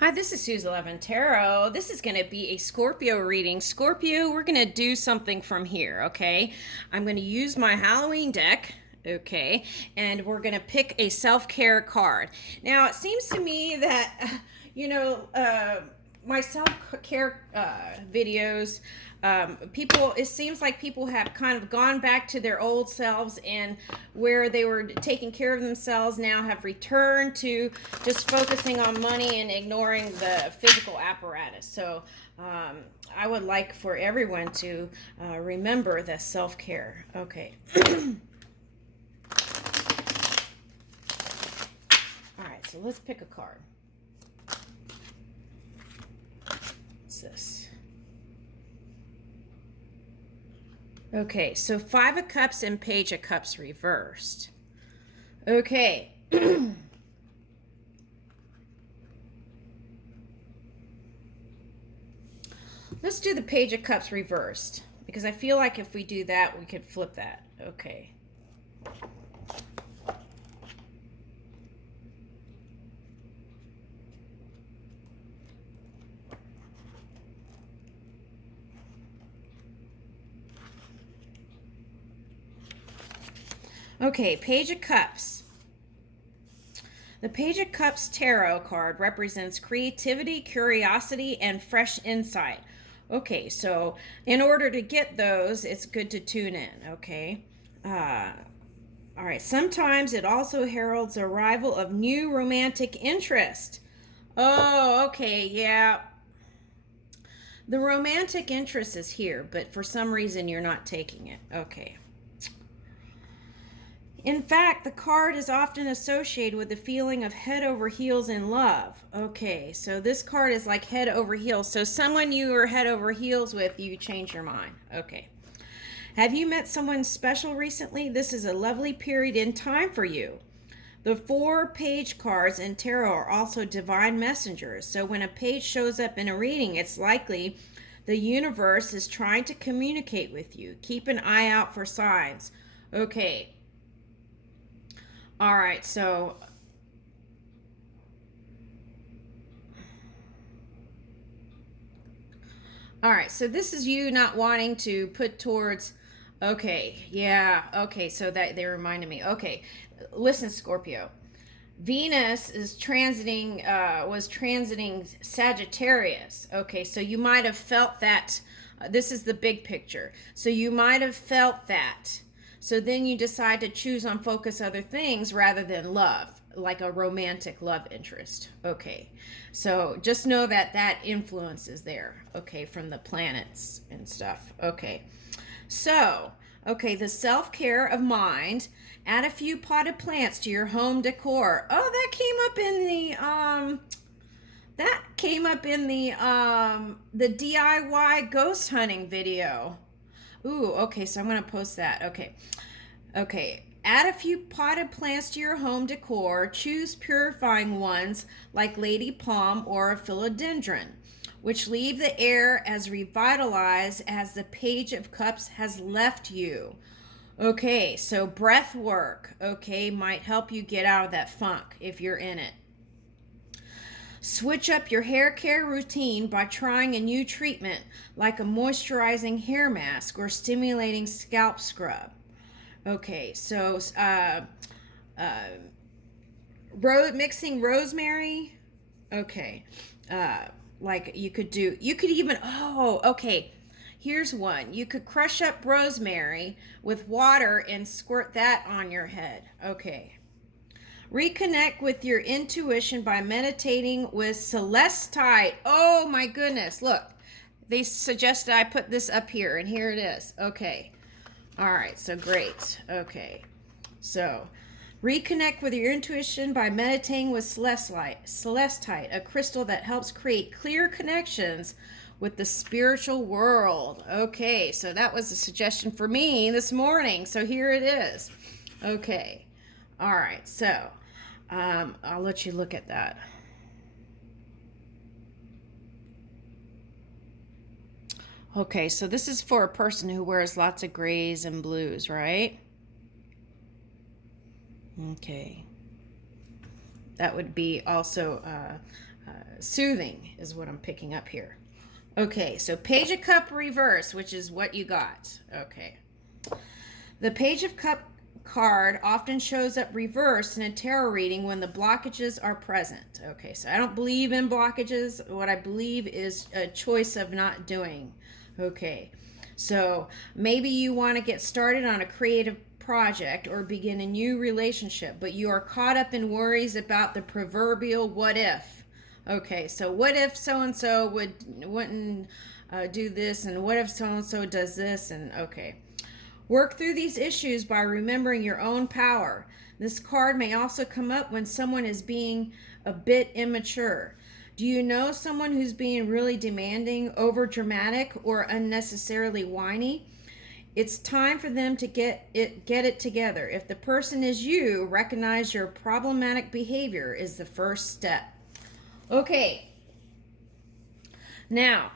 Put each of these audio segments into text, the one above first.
Hi, this is Suze 11 Tarot. This is going to be a Scorpio reading. Scorpio, we're going to do something from here, okay? I'm going to use my Halloween deck, okay? And we're going to pick a self-care card. Now, it seems to me that, my self-care videos, it seems like people have kind of gone back to their old selves, and where they were taking care of themselves now have returned to just focusing on money and ignoring the physical apparatus. So I would like for everyone to remember the self-care. Okay. All right, so let's pick a card. What's this? Okay, so Five of Cups and Page of Cups reversed. Okay. Let's do the Page of Cups reversed, because I feel like if we do that, we could flip that. Okay. Okay, Page of Cups. The Page of Cups tarot card represents creativity, curiosity, and fresh insight. Okay, so in order to get those, it's good to tune in, okay? All right, sometimes it also heralds the arrival of new romantic interest. Oh, okay, yeah. The romantic interest is here, but for some reason you're not taking it. Okay. In fact, the card is often associated with the feeling of head over heels in love. Okay, so this card is like head over heels. So someone you were head over heels with, you change your mind. Okay. Have you met someone special recently? This is a lovely period in time for you. The 4-page cards in tarot are also divine messengers. So when a page shows up in a reading, it's likely the universe is trying to communicate with you. Keep an eye out for signs. Okay. All right, so this is you not wanting to put towards, okay, yeah, okay, so that they reminded me. Okay, listen, Scorpio. Venus is was transiting Sagittarius. Okay, so you might have felt that. This is the big picture. So you might have felt that. So then you decide to choose on focus other things rather than love, like a romantic love interest. Okay, so just know that that influence is there. Okay, from the planets and stuff. Okay, so okay, the self-care of mind. Add a few potted plants to your home decor. Oh, that came up in the DIY ghost hunting video. Ooh, okay, so I'm going to post that. Okay. Okay. Add a few potted plants to your home decor. Choose purifying ones like lady palm or a philodendron, which leave the air as revitalized as the Page of Cups has left you. Okay, so breath work, okay, might help you get out of that funk if you're in it. Switch up your hair care routine by trying a new treatment like a moisturizing hair mask or stimulating scalp scrub. Okay, so mixing rosemary. Okay, like you could even, oh, okay. Here's one. You could crush up rosemary with water and squirt that on your head. Okay. Reconnect with your intuition by meditating with Celestite. Oh my goodness. Look, they suggested I put this up here, and here it is. Okay. All right. So great. Okay. So reconnect with your intuition by meditating with Celestite, a crystal that helps create clear connections with the spiritual world. Okay, so that was a suggestion for me this morning. So here it is. Okay. All right, so I'll let you look at that. Okay, so this is for a person who wears lots of grays and blues, right? Okay. That would be also soothing is what I'm picking up here. Okay, so Page of Cup reverse, which is what you got. Okay. The Page of Cup card often shows up reversed in a tarot reading when the blockages are present. Okay, so I don't believe in blockages. What I believe is a choice of not doing. Okay, so maybe you want to get started on a creative project or begin a new relationship, but you are caught up in worries about the proverbial what if. Okay, so what if so-and-so wouldn't do this, and what if so-and-so does this, and okay. Work through these issues by remembering your own power. This card may also come up when someone is being a bit immature. Do you know someone who's being really demanding, over dramatic, or unnecessarily whiny? It's time for them to get it together. If the person is you, recognize your problematic behavior is the first step. Okay. Now,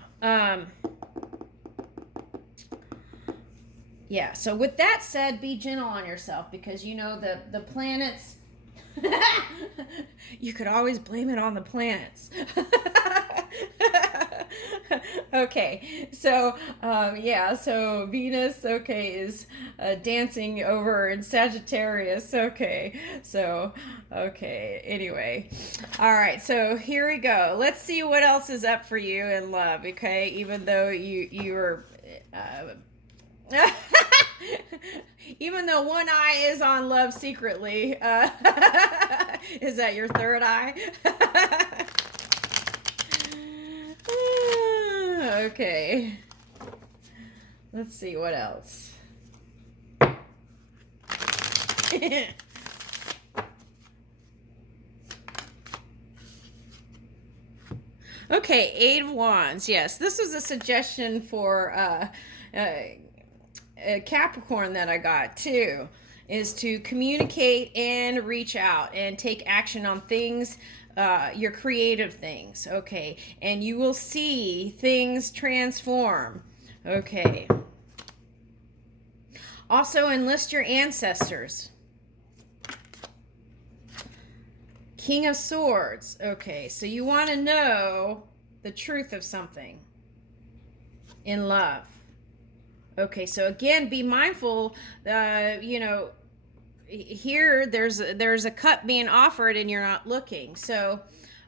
yeah, so with that said, be gentle on yourself, because you know the planets, you could always blame it on the planets. Okay, so yeah, so Venus, okay, is dancing over in Sagittarius. Okay, so okay, anyway, all right, so here we go. Let's see what else is up for you in love. Okay, even though you were even though one eye is on love secretly, is that your third eye? Okay, let's see what else. Okay, Eight of Wands. Yes, this was a suggestion for Capricorn that I got too, is to communicate and reach out and take action on things, your creative things. Okay, and you will see things transform. Okay, also enlist your ancestors. King of Swords. Okay, so you want to know the truth of something in love. Okay, so again, be mindful. You know, here there's a cup being offered and you're not looking. So,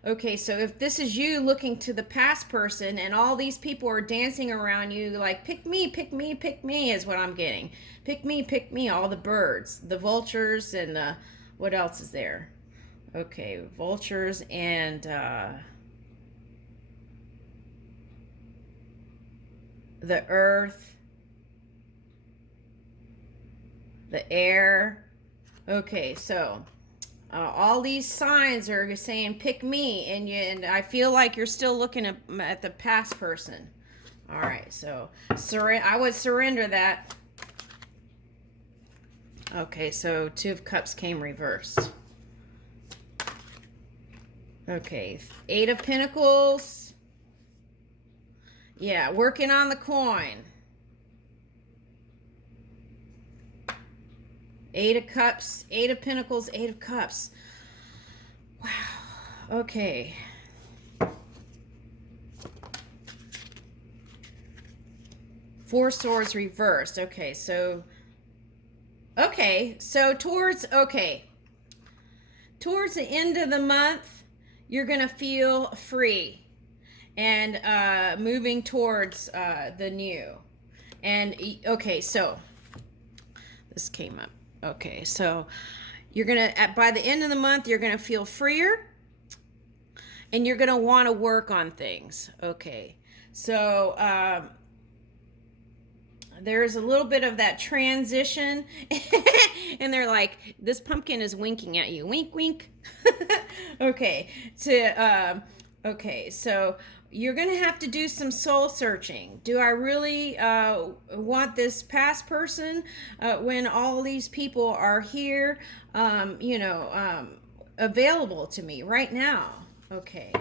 okay, so if this is you looking to the past person and all these people are dancing around you, like pick me, pick me, pick me, is what I'm getting. Pick me. All the birds, the vultures, and the what else is there? Okay, vultures and the earth, the air. Okay, so all these signs are saying pick me, and I feel like you're still looking at the past person. All right, so I would surrender that. Okay, so Two of Cups came reversed. Okay, Eight of Pentacles. Yeah, working on the coin. Eight of Cups, Eight of Pentacles, Eight of Cups. Wow. Okay. Four Swords reversed. Okay, so towards the end of the month, you're gonna feel free and moving towards the new. And okay, so this came up. Okay, so you're gonna by the end of the month, you're gonna feel freer, and you're gonna want to work on things. Okay, so there's a little bit of that transition, and they're like, this pumpkin is winking at you, wink wink. Okay, okay, so you're gonna have to do some soul searching. Do I really want this past person when all these people are here, available to me right now? Okay,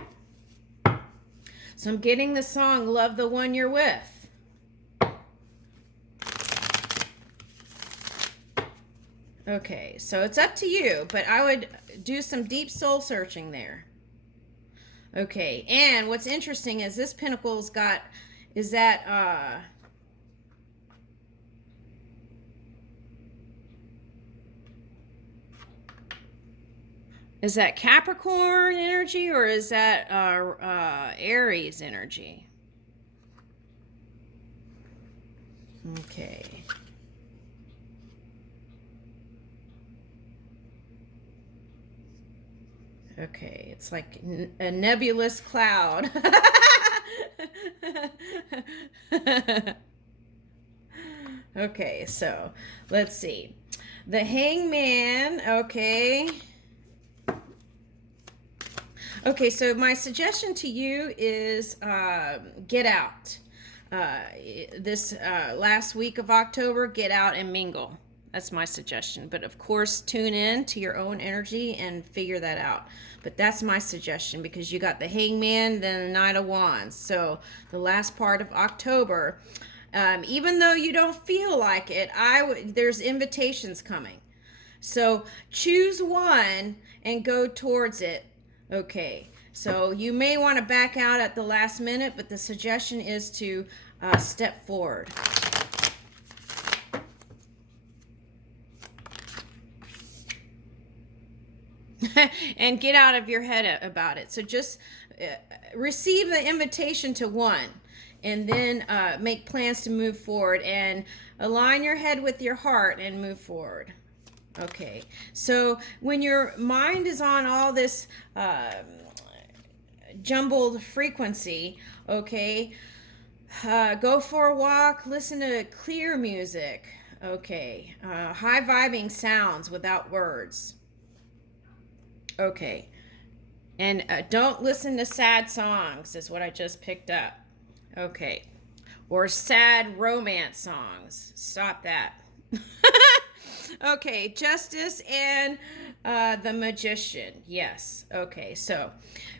so I'm getting the song Love the One You're With. Okay, so it's up to you, but I would do some deep soul searching there. Okay, and what's interesting is this pentacle's got, is that, is that Capricorn energy or is that Aries energy? Okay. Okay, it's like a nebulous cloud. Okay, so let's see. The Hangman, okay. Okay, so my suggestion to you is get out. This last week of October, get out and mingle. That's my suggestion. But of course, tune in to your own energy and figure that out. But that's my suggestion because you got the Hangman, then the Knight of Wands. So the last part of October, even though you don't feel like it, there's invitations coming. So choose one and go towards it. Okay, so you may want to back out at the last minute, but the suggestion is to step forward. And get out of your head about it. So just receive the invitation to one and then make plans to move forward and align your head with your heart and move forward. Okay, so when your mind is on all this jumbled frequency, okay, go for a walk, listen to clear music, okay, high vibing sounds without words. Okay, and don't listen to sad songs is what I just picked up. Okay, or sad romance songs. Stop that. Okay, Justice and the Magician. Yes. Okay, so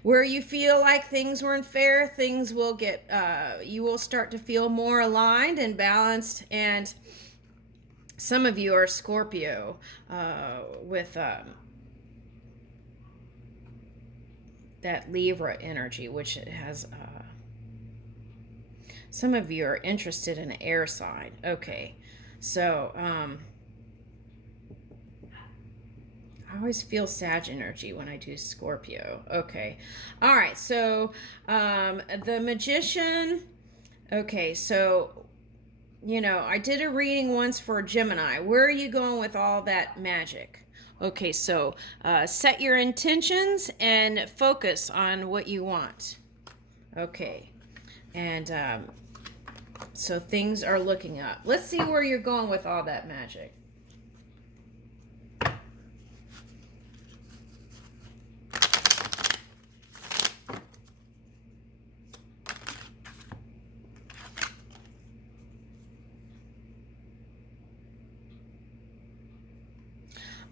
where you feel like things weren't fair, things will get, you will start to feel more aligned and balanced. And some of you are Scorpio with that Libra energy, which has, some of you are interested in an air sign. Okay, so, I always feel Sag energy when I do Scorpio. Okay. All right. So, the Magician. Okay. So, I did a reading once for Gemini. Where are you going with all that magic? Okay. So, set your intentions and focus on what you want. Okay. And so things are looking up. Let's see where you're going with all that magic.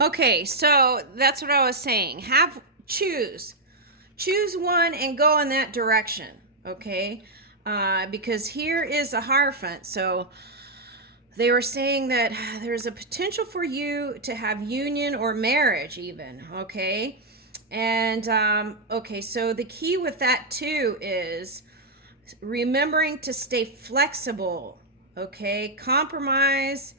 Okay, so that's what I was saying. Choose one and go in that direction. Okay, because here is a Hierophant. So they were saying that there's a potential for you to have union or marriage, even. Okay, and okay, so the key with that too is remembering to stay flexible. Okay, compromise.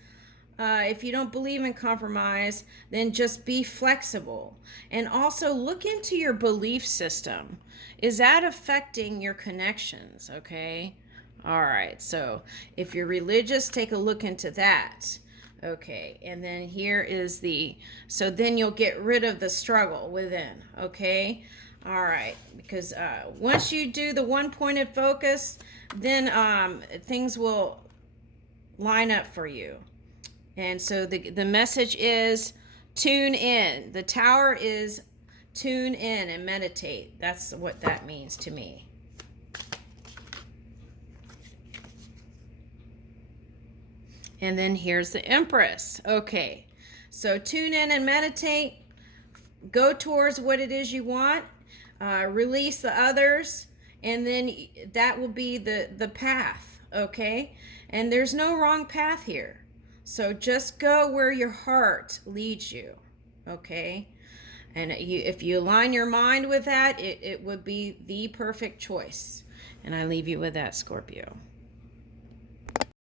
If you don't believe in compromise, then just be flexible. And also look into your belief system. Is that affecting your connections? Okay. All right. So if you're religious, take a look into that. Okay. And then here is so then you'll get rid of the struggle within. Okay. All right. Because once you do the one pointed focus, then things will line up for you. And so the message is tune in. The tower is tune in and meditate. That's what that means to me. And then here's the Empress. Okay, so tune in and meditate. Go towards what it is you want. Release the others. And then that will be the path. Okay? And there's no wrong path here. So just go where your heart leads you, okay? And if you align your mind with that, it would be the perfect choice. And I leave you with that, Scorpio.